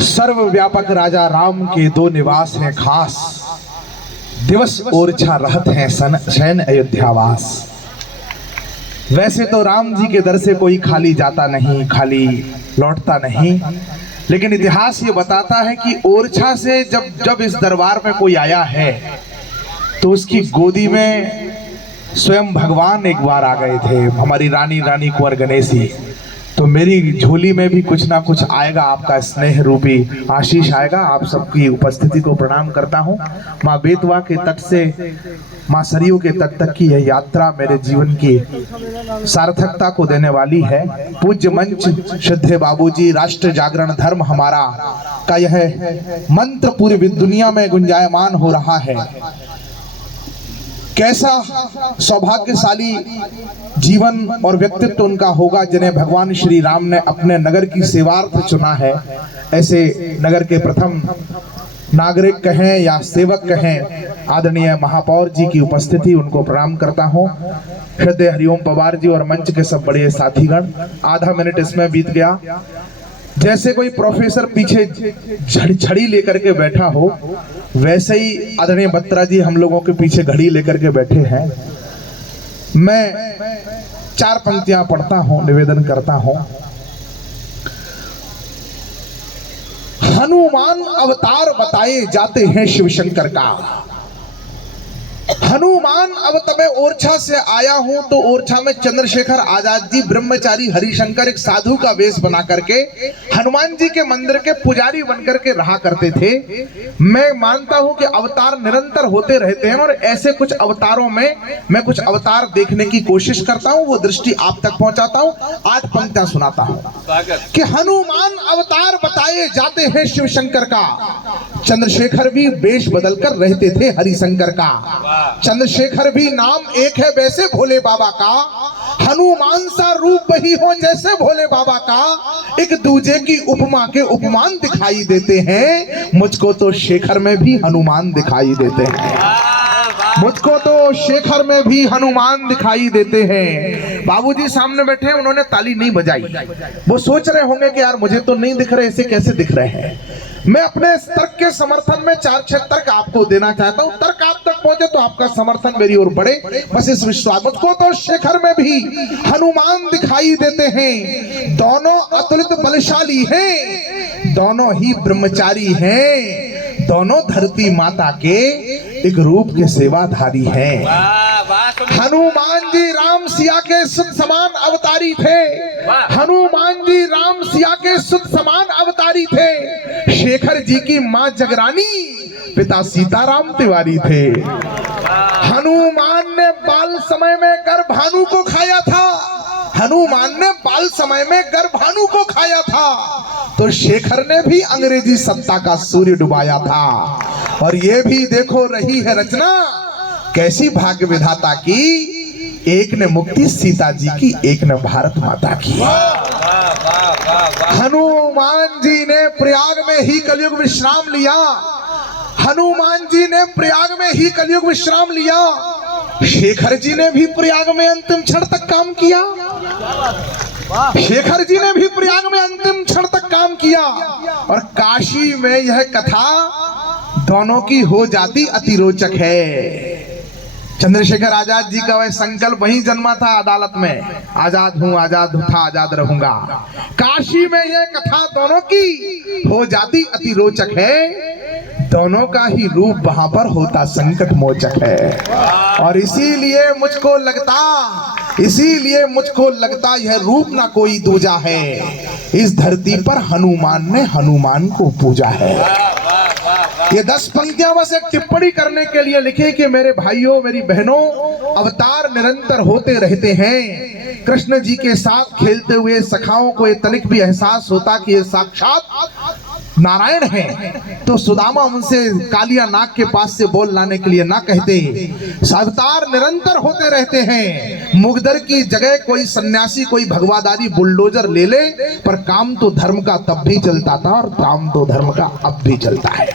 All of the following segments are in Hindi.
सर्वव्यापक राजा राम के दो निवास हैं खास, दिवस ओरछा रहत हैं शयन अयोध्यावास। वैसे तो राम जी के दर से कोई खाली जाता नहीं, खाली लौटता नहीं, लेकिन इतिहास ये बताता है कि ओरछा से जब इस दरबार में कोई आया है तो उसकी गोदी में स्वयं भगवान एक बार आ गए थे, हमारी रानी कुंवर गणेशी। तो मेरी झोली में भी कुछ ना कुछ आएगा, आपका स्नेह रूपी आशीष आएगा। आप सबकी उपस्थिति को प्रणाम करता हूँ। माँ बेतवा के तट से माँ सरयू के तट तक की यह यात्रा मेरे जीवन की सार्थकता को देने वाली है। पूज्य मंच श्रद्धेय बाबूजी, राष्ट्र जागरण धर्म हमारा का यह मंत्र पूरी दुनिया में गुंजायमान हो रहा है। कैसा सौभाग्यशाली जीवन और व्यक्तित्व उनका होगा जिन्हें भगवान श्री राम ने अपने नगर की सेवार्थ चुना है। ऐसे नगर के प्रथम नागरिक कहें या सेवक कहें, आदरणीय महापौर जी की उपस्थिति, उनको प्रणाम करता हूं। श्रद्धेय हरिओम पवार जी और मंच के सब बड़े साथीगण। आधा मिनट इसमें बीत गया, जैसे कोई प्रोफेसर पीछे छड़ी लेकर के बैठा हो, वैसे ही आदरणीय बत्रा जी हम लोगों के पीछे घड़ी लेकर के बैठे हैं। मैं 4 पंक्तियां पढ़ता हूं, निवेदन करता हूं। हनुमान अवतार बताए जाते हैं शिव शंकर का। हनुमान अब तबे ओरछा से आया हूं तो ओरछा में चंद्रशेखर आजाद जी ब्रह्मचारी हरिशंकर एक साधु का वेश बना करके हनुमान जी के मंदिर के पुजारी बनकर के रहा करते थे। मैं मानता हूं कि अवतार निरंतर होते रहते हैं और ऐसे कुछ अवतारों में मैं कुछ अवतार देखने की कोशिश करता हूं, वो दृष्टि आप तक पहुंचाता हूं। 8 पंक्तियां सुनाता हूं कि हनुमान अवतार बताए जाते हैं शिव शंकर का, चंद्रशेखर भी वेश बदलकर रहते थे हरिशंकर का। चंद्रशेखर भी नाम एक है वैसे भोले बाबा का, हनुमान सा रूप वही हो जैसे भोले बाबा का, एक दूजे की उपमा के उपमान दिखाई देते हैं। मुझको तो शेखर में भी हनुमान दिखाई देते हैं, मुझको तो शेखर में भी हनुमान दिखाई देते हैं। बाबूजी सामने बैठे हैं, उन्होंने ताली नहीं बजाई। वो सोच रहे होंगे कि यार मुझे तो नहीं दिख रहे, ऐसे कैसे दिख रहे हैं। मैं अपने तर्क के समर्थन में 4-6 तर्क आपको देना चाहता हूं। तर्क आप तक पहुंचे तो आपका समर्थन मेरी ओर बढ़े, बस इस विश्वास। मुझको तो शेखर में भी हनुमान दिखाई देते हैं। दोनों अतुलित बलशाली हैं, दोनों ही ब्रह्मचारी हैं, दोनों धरती माता के एक रूप के सेवाधारी हैं। हनुमान जी राम सिया के सुत समान अवतारी थे, हनुमान जी राम सिया के सुत समान अवतारी थे। शेखर जी की मां जगरानी, पिता सीताराम तिवारी थे। हनुमान ने बाल समय में गर्भानु को खाया था, हनुमान ने बाल समय में गर्भानु को खाया था, तो शेखर ने भी अंग्रेजी सत्ता का सूर्य डुबाया था। और ये भी देखो रही है रचना कैसी भाग्य विधाता की, एक ने मुक्ति सीता जी की, एक ने भारत माता की। हनुमान जी ने प्रयाग में ही कलयुग विश्राम लिया, हनुमान जी ने प्रयाग में ही कलयुग विश्राम लिया। शेखर जी ने भी प्रयाग में अंतिम क्षण तक काम किया, शेखर जी ने भी प्रयाग में अंतिम क्षण तक काम किया। और काशी में यह कथा दोनों की हो जाती अति रोचक है। चंद्रशेखर आजाद जी का वह संकल्प वहीं जन्मा था अदालत में, आजाद हूं, आजाद था, आजाद रहूंगा। काशी में यह कथा दोनों की हो जाती अति रोचक है, दोनों का ही रूप वहां पर होता संकट मोचक है। और इसीलिए मुझको लगता यह रूप ना कोई दूजा है, इस धरती पर हनुमान ने हनुमान को पूजा है। ये 10 पंक्तियां बस एक टिप्पणी करने के लिए लिखे कि मेरे भाइयों मेरी बहनों, अवतार निरंतर होते रहते हैं। कृष्ण जी के साथ खेलते हुए सखाओं को ये तनिक भी एहसास होता कि ये साक्षात नारायण हैं, तो सुदामा उनसे कालिया नाग के पास से बोल लाने के लिए ना कहते। अवतार निरंतर होते रहते हैं। मुगदर की जगह कोई सन्यासी, कोई भगवादारी बुलडोजर ले ले, पर काम तो धर्म का तब भी चलता था और काम तो धर्म का अब भी चलता है।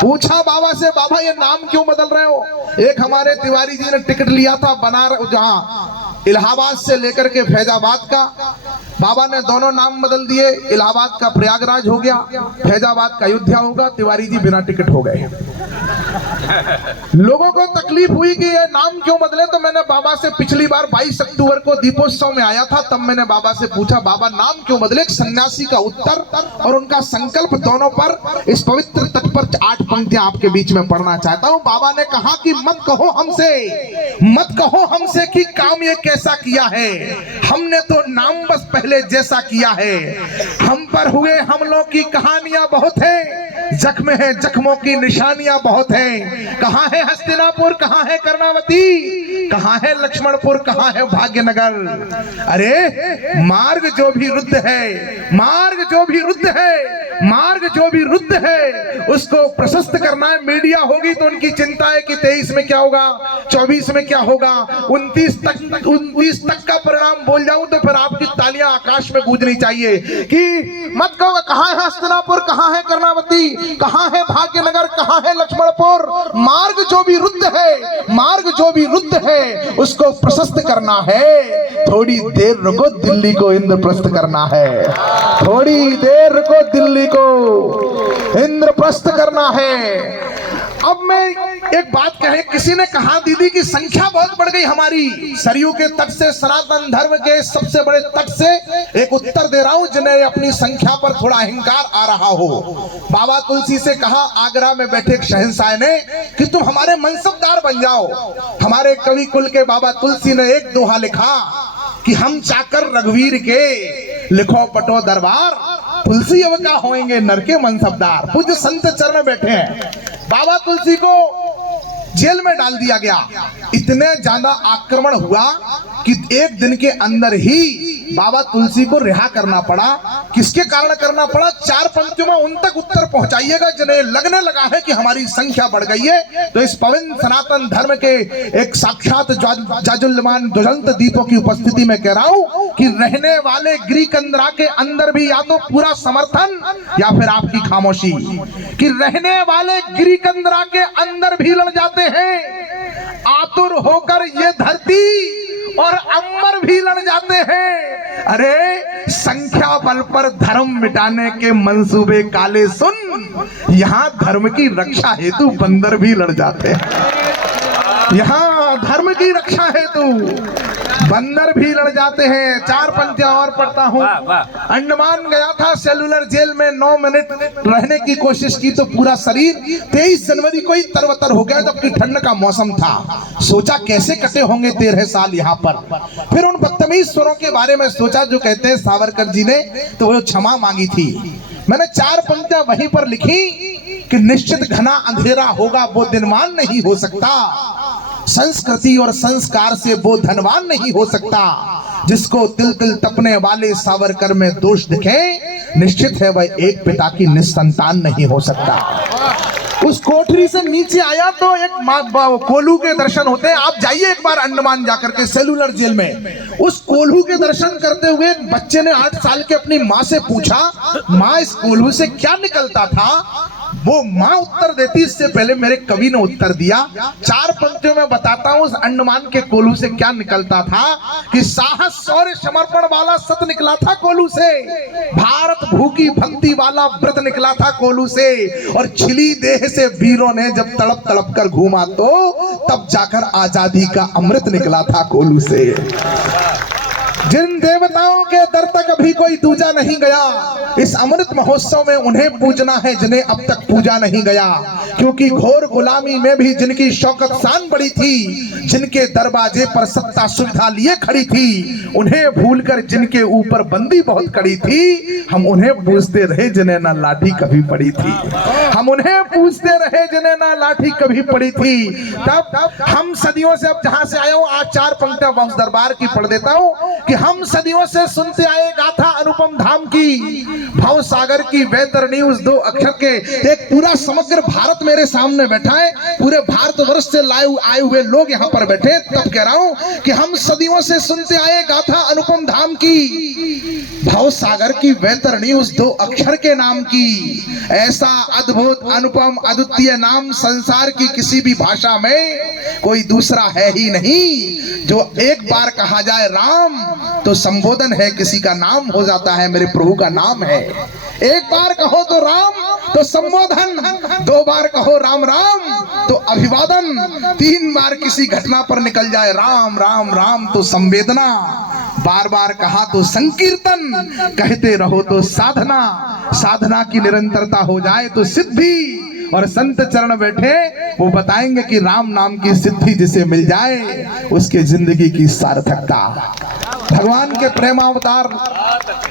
पूछा बाबा से, बाबा ये नाम क्यों बदल रहे हो? एक हमारे तिवारी जी ने टिकट लिया था बनारस, जहाँ इलाहाबाद से लेकर के फैजाबाद का बाबा ने दोनों नाम बदल दिए। इलाहाबाद का प्रयागराज हो गया, फैजाबाद का अयोध्या होगा। तिवारी जी बिना टिकट हो गए। लोगों को तकलीफ हुई कि ये नाम क्यों बदले, तो मैंने बाबा से पिछली बार 22 अक्टूबर को दीपोत्सव में आया था, तब मैंने बाबा से पूछा बाबा नाम क्यों बदले। एक सन्यासी का उत्तर और उनका संकल्प दोनों पर इस पवित्र तट पर 8 पंक्तियां आपके बीच में पढ़ना चाहता हूं। बाबा ने कहा कि मत कहो हमसे कि काम ये कैसा किया है, हमने तो नाम बस पहले जैसा किया है। हम पर हुए हमलों की कहानियां बहुत है, जख्म है जख्मों की निशानियां बहुत हैं। कहां है हस्तिनापुर, कहां है कर्णावती, कहां है लक्ष्मणपुर, कहां है भाग्यनगर। अरे मार्ग जो भी रुद्ध है, मार्ग जो भी रुद्ध है, मार्ग जो भी रुद्ध है, उसको प्रशस्त करना है। मीडिया होगी तो उनकी चिंता है कि 23 में क्या होगा, 24 में क्या होगा, 29 तक का परिणाम बोल जाऊं तो फिर आपकी तालियां आकाश में गूंजनी चाहिए कि मत कहो कहां है हस्तिनापुर, कहां है कर्णावती, कहां है भाग्यनगर, कहां है लक्ष्मणपुर। मार्ग जो भी रुद्ध है, मार्ग जो भी रुद्ध है, उसको प्रशस्त करना है। थोड़ी देर रुको, दिल्ली को इंद्रप्रस्थ करना है। थोड़ी देर रुको, दिल्ली को इंद्रप्रस्थ करना है। अब मैं एक बात कहे, किसी ने कहा दीदी की संख्या बहुत बढ़ गई हमारी। सरयू के तट से, सनातन धर्म के सबसे बड़े तट से एक उत्तर दे रहा हूं जिन्हें अपनी संख्या पर थोड़ा अहंकार आ रहा हो। बाबा तुलसी से कहा आगरा में बैठे एक शहंशाह ने कि तुम हमारे मनसबदार बन जाओ। हमारे कवि कुल के बाबा तुलसी ने एक दोहा लिखा कि हम चाकर रघुवीर के, लिखो पटो दरबार, तुलसी अब क्या होएंगे नर के मनसबदार। पूज्य संत चरण बैठे हैं। बाबा तुलसी को जेल में डाल दिया गया। इतने ज्यादा आक्रमण हुआ कि एक दिन के अंदर ही बाबा तुलसी को रिहा करना पड़ा। किसके कारण करना पड़ा, 4 पंक्तियों में उन तक उत्तर पहुंचाइएगा जिन्हें लगने लगा है कि हमारी संख्या बढ़ गई है। तो इस पवित्र सनातन धर्म के एक साक्षात जाजुल्यमान ज्वलंत दीपों की उपस्थिति में कह रहा हूं कि रहने वाले गिरिकंदरा के अंदर भी या तो पूरा समर्थन या फिर आपकी खामोशी, कि रहने वाले गिरिकंदरा के अंदर भी लड़ जाते हैं। आतुर होकर ये धरती और अमर भी लड़ जाते हैं। अरे संख्या बल पर धर्म मिटाने के मंसूबे काले सुन, यहां धर्म की रक्षा हेतु बंदर भी लड़ जाते हैं। यहां धर्म की रक्षा हेतु बंदर भी लड़ जाते हैं। 4 पंक्तियां और पढ़ता हूं। अंडमान गया था सेलुलर जेल में, 9 मिनट रहने की कोशिश की तो पूरा शरीर 23 जनवरी को ही तरवतर हो गया, जबकि ठंड का मौसम था। सोचा कैसे कटे होंगे 13 साल यहाँ पर। फिर उन बदतमीज स्वरों के बारे में सोचा जो कहते हैं सावरकर जी ने तो वो क्षमा मांगी थी। मैंने 4 पंक्तियां वहीं पर लिखी कि निश्चित घना अंधेरा होगा वो दिनमान नहीं हो सकता, संस्कृति और संस्कार से वो धनवान नहीं हो सकता। जिसको तिल तिल तपने वाले सावरकर में दोष दिखे, निश्चित है वह एक पिता की निसंतान नहीं हो सकता। उस कोठरी से नीचे आया तो एक कोल्हू के दर्शन होते हैं। आप जाइए एक बार अंडमान जाकर के सेलुलर जेल में। उस कोल्हू के दर्शन करते हुए एक बच्चे ने 8 साल के अपनी माँ से पूछा, माँ इस कोल्हू से क्या निकलता था। वो माँ उत्तर देती इससे पहले मेरे कवि ने उत्तर दिया। 4 पंक्तियों में बताता हूं उस अंडमान के कोल्हू से क्या निकलता था कि साहस शौर्य समर्पण वाला सत निकला था कोल्हू से, भारत भू की भक्ति वाला व्रत निकला था कोल्हू से, और छिली देह से वीरों ने जब तड़प तड़प कर घूमा तो तब जाकर आजादी का अमृत निकला था कोल्हू से। जिन देवताओं के दर तक अभी कोई दूजा नहीं गया, इस अमृत महोत्सव में उन्हें पूजना है जिन्हें अब तक पूजा नहीं गया। क्योंकि घोर गुलामी में भी जिनकी शौकत शान बड़ी थी, जिनके दरवाजे पर सत्ता सुविधा लिए खड़ी थी, उन्हें भूलकर जिनके ऊपर बंदी बहुत कड़ी थी, हम उन्हें पूछते रहे जिन्हें ना लाठी कभी पड़ी थी। हम उन्हें पूछते रहे जिन्हें ना लाठी कभी पड़ी थी। तब हम सदियों से, अब जहां से आया हूं आज 4 पंक्तियां वंश दरबार की पढ़ देता हूं कि हम सदियों से सुनते आए गाथा अनुपम धाम की, भव सागर की, वेतरनी उस 2 अक्षर के एक पूरा समग्र भारत मेरे सामने बैठा है, पूरे भारतवर्ष से लाइव आए हुए लोग यहाँ पर बैठे, तब कह रहा हूं कि हम सदियों से सुनते आए गाथा अनुपम धाम की, भाव सागर की वैतरणी उस दो अक्षर के नाम की। ऐसा अद्भुत अनुपम अद्वितीय नाम संसार की किसी भी भाषा में कोई दूसरा है ही नहीं। जो एक बार कहा जाए राम तो संबोधन है, किसी का नाम हो जाता है, मेरे प्रभु का नाम है। एक बार कहो तो राम तो संबोधन, दो बार कहो राम राम तो अभिवादन, तीन बार किसी घटना पर निकल जाए राम राम राम तो संवेदना, बार बार कहा तो संकीर्तन, कहते रहो तो साधना, साधना की निरंतरता हो जाए तो सिद्धि। और संत चरण बैठे वो बताएंगे कि राम नाम की सिद्धि जिसे मिल जाए उसके जिंदगी की सार्थकता। भगवान के प्रेमावतार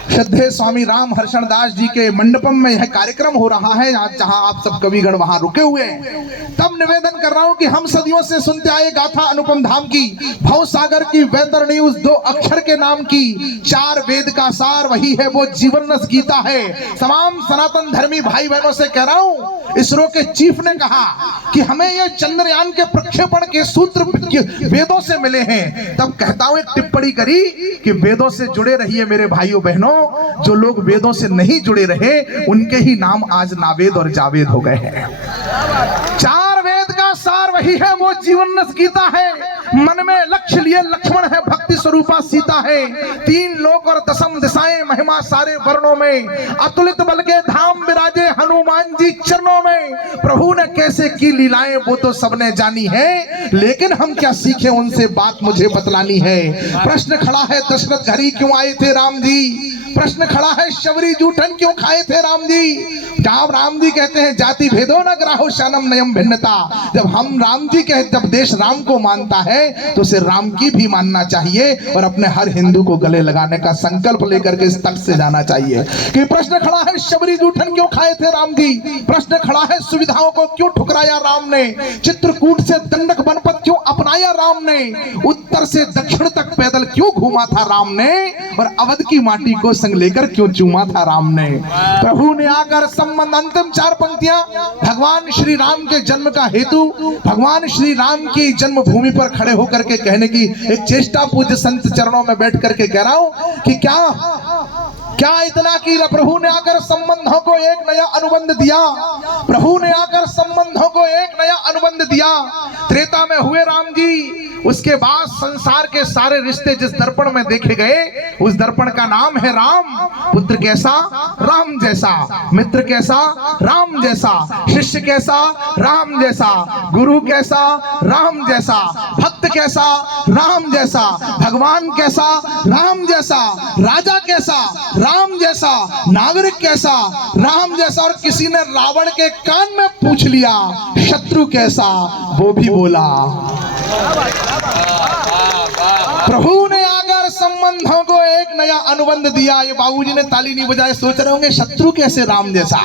श्रद्धेय स्वामी राम हर्षण दास जी के मंडपम में यह कार्यक्रम हो रहा है, आज जहां आप सब कविगण वहां रुके हुए हैं। तब निवेदन कर रहा हूं कि हम सदियों से सुनते आए गाथा अनुपम धाम की, भव सागर की वैतरणी उस दो अक्षर के नाम की, चार वेद का सार वही है वो जीवन रस गीता है। तमाम सनातन धर्मी भाई बहनों से कह रहा हूं, इसरो के चीफ ने कहा कि हमें ये चंद्रयान के प्रक्षेपण के सूत्र वेदों से मिले हैं। तब कहता हूं, एक टिप्पणी करी कि वेदों से जुड़े रहिए मेरे भाइयों बहनों, जो लोग वेदों से नहीं जुड़े रहे उनके ही नाम आज नावेद और जावेद हो गए हैं। चार वेद का सार वही है वो जीवन रस गीता है, मन में लक्ष्य लिए लक्ष्मण है, भक्ति स्वरूपा सीता है, तीन लोक और दसम दिशाएं महिमा सारे वर्णों में, अतुलित बल के धाम विराजे हनुमान जी चरणों में। प्रभु ने कैसे की लीलाएं वो तो सबने जानी है, लेकिन हम क्या सीखे उनसे बात मुझे बतलानी है। प्रश्न खड़ा है दशरथ घरी क्यों आए थे राम जी, प्रश्न खड़ा है शबरी जूठन क्यों खाए थे राम जी। जब राम जी कहते हैं जाति भेदो न ग्राहो शनम नयम भिन्नता, जब हम राम जी कहते, जब देश राम को मानता है तो उसे राम की भी मानना चाहिए और अपने हर हिंदू को गले लगाने का संकल्प लेकर के इस तक से जाना चाहिए। कि प्रश्न खड़ा है शबरी जूठन क्यों खाए थे राम जी, प्रश्न खड़ा है सुविधाओं को क्यों ठुकराया राम ने, चित्रकूट से दंडक बनपत क्यों अपनाया राम ने, उत्तर से दक्षिण तक पैदल क्यों घूमा था राम ने, और अवध की माटी को संग लेकर क्यों चूमा था राम ने। प्रभु ने आकर संबंध, अंतिम चार पंक्तियां भगवान श्री राम के जन्म का हेतु, भगवान श्री राम की जन्मभूमि पर खड़े होकर के कहने की एक चेष्टा पूज्य संत चरणों में बैठ करके कह रहा हूं कि क्या इतना कि प्रभु ने आकर संबंधों को एक नया अनुबंध दिया, प्रभु ने आकर संबंधों को एक नया अनुबंध दिया। त्रेता में हुए राम जी, उसके बाद संसार के सारे रिश्ते जिस दर्पण में देखे गए उस दर्पण का नाम है राम। पुत्र कैसा, राम जैसा, मित्र कैसा, राम जैसा, शिष्य कैसा, राम जैसा, गुरु कैसा, राम जैसा, भक्त कैसा, राम जैसा, भगवान कैसा, राम जैसा, राजा कैसा, राम जैसा, नागरिक कैसा, राम जैसा। और किसी ने रावण के कान में पूछ लिया शत्रु कैसा, वो भी बोला। प्रभु ने आकर संबंधों को एक नया अनुबंध दिया। ये बाबूजी ने ताली नहीं बजाए, सोच रहे होंगे शत्रु कैसे राम जैसा।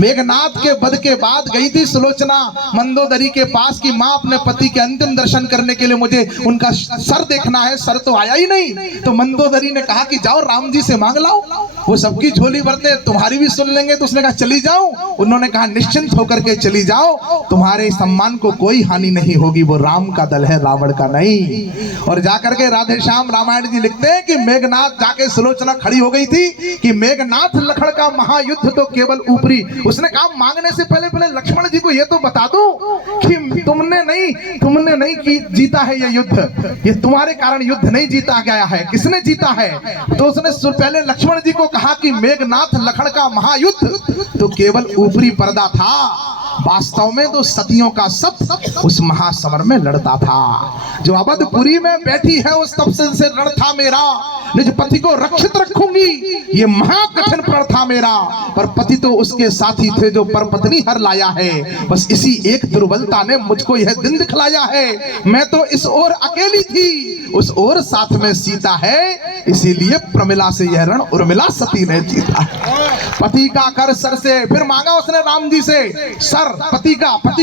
मेघनाथ के वध के बाद गई थी सुलोचना मंदोदरी के पास की माँ अपने पति के अंतिम दर्शन करने के लिए, मुझे उनका सर देखना है, सर तो आया ही नहीं। तो मंदोदरी ने कहा कि जाओ राम जी से मांग लाओ, वो सबकी झोली भरते तुम्हारी भी सुन लेंगे। तो उसने कहा चली जाओ, उन्होंने कहा निश्चिंत होकर के चली जाओ, तुम्हारे सम्मान को कोई हानि नहीं होगी, वो राम का दल है रावण का नहीं। और जाकर के राधे श्याम रामायण जी लिखते हैं कि मेघनाथ जाके सुलोचना खड़ी हो गई थी कि मेघनाथ लखड़ का महायुद्ध तो केवल ऊपरी। उसने कहा मांगने से पहले पहले लक्ष्मण जी को ये तो बता दो कि तुमने नहीं की जीता है ये युद्ध, ये तुम्हारे कारण युद्ध नहीं जीता गया है, किसने जीता है। तो उसने पहले लक्ष्मण जी को कहा कि मेघनाथ लखड़ का महायुद्ध तो केवल ऊपरी पर्दा था, वास्तव में तो सतियों का सत उस महासमर में लड़ता था। जो अवधपुरी में बैठी है उस तपस्या से रण था मेरा, निज पति को रक्षित रखूंगी ये महाकठिन प्रण था मेरा। पर पति तो उसके साथी थे जो पर पत्नी हर लाया है, बस इसी एक दुर्बलता ने मुझको यह दिन दिखलाया है। मैं तो इस ओर अकेली थी, उस ओर साथ में सीता है, इसीलिए प्रमिला से यह रण उर्मिला सती ने जीता। पति का कर सर से, फिर मांगा उसने राम जी से सर, पति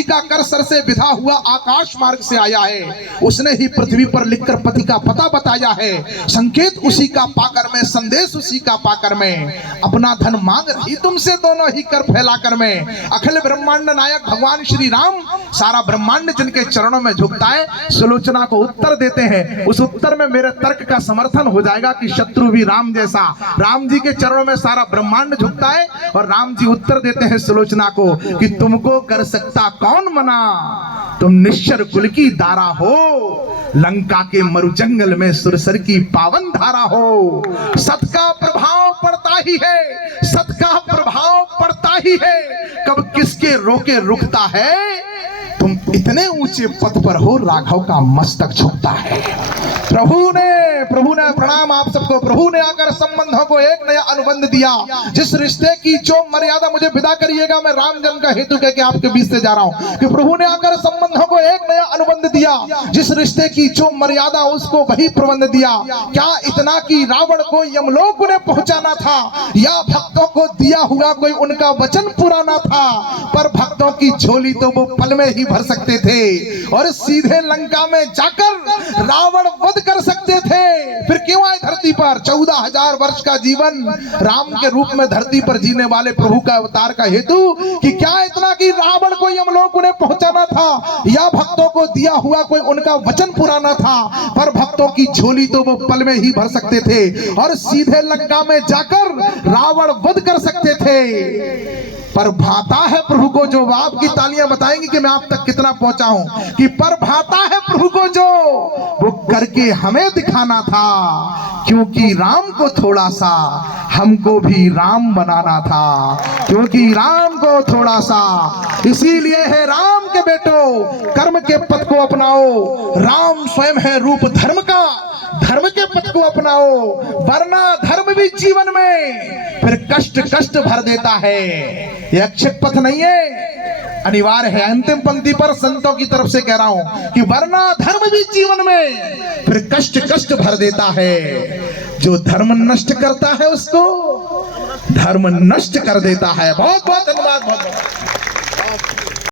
का कर सर से विधा हुआ आकाश मार्ग से आया है। उसने ही पृथ्वी पर लिखकर पति का पता बताया है। संकेत उसी का पाकर में, संदेश उसी का पाकर में, अपना धन मांग रही तुमसे दोनों ही कर फैलाकर में। अखिल ब्रह्मांड नायक भगवान श्री राम सारा ब्रह्मांड जिनके चरणों में झुकता है, सुलोचना को उत्तर देते हैं। उस उत्तर में मेरे तर्क का समर्थन हो जाएगा कि शत्रु भी राम जैसा। राम जी के चरणों में सारा ब्रह्मांड झुकता है और राम जी उत्तर देते हैं सुलोचना को कि तुमको कर सकता कौन मना, तुम निश्चर कुल की दारा हो, लंका के मरु जंगल में सुरसर की पावन धारा हो। सत का प्रभाव पड़ता ही है, सत का प्रभाव पड़ता ही है, कब किसके रोके रुकता है। तुम इतने ऊंचे पद पर हो, राघव का मस्तक झुकता है। प्रभु ने प्रणाम आप सबको। प्रभु ने आकर संबंधों को एक नया अनुबंध दिया। जिस रिश्ते की जो मर्यादा, मुझे विदा करिएगा, मैं राम जन्म का हेतु कह के आपके बीच से जा रहा हूं कि प्रभु ने आकर संबंधों को एक नया अनुबंध दिया। जिस रिश्ते की जो मर्यादा, उसको वही प्रबंध दिया। क्या इतना कि रावण को यमलोक ने पहुंचाना था, या भक्तों को दिया हुआ कोई उनका वचन पुराना था। पर भक्तों की झोली तो वो पल में ही भर सकते थे और सीधे लंका में जाकर रावण वध कर सकते थे। फिर क्यों आए धरती पर? 14,000 वर्ष का जीवन राम के रूप में धरती पर जीने वाले प्रभु का अवतार का हेतु कि क्या इतना कि रावण को यमलोक उन्हें पहुंचाना था, या भक्तों को दिया हुआ कोई उनका वचन पुराना था। पर भक्तों की झोली तो वो पल में ही भर सकते थे और सीधे लंका में जाकर रावण वध कर सकते थे। पर भाता है प्रभु को जो, आपकी तालियां बताएंगी कि मैं आप तक कितना पहुंचा हूं, कि पर भाता है प्रभु को जो वो करके हमें दिखाना था, क्योंकि राम को थोड़ा सा हमको भी राम बनाना था, क्योंकि राम को थोड़ा सा। इसीलिए है राम के बेटो कर्म के पथ को अपनाओ, राम स्वयं है रूप धर्म का, धर्म के पथ को अपनाओ, वरना धर्म भी जीवन में फिर कष्ट कष्ट भर देता है। यह अक्षय पथ नहीं है, अनिवार्य है। अंतिम पंक्ति पर संतों की तरफ से कह रहा हूं कि वरना धर्म भी जीवन में फिर कष्ट कष्ट भर देता है। जो धर्म नष्ट करता है उसको धर्म नष्ट कर देता है। बहुत बहुत धन्यवाद। बहुत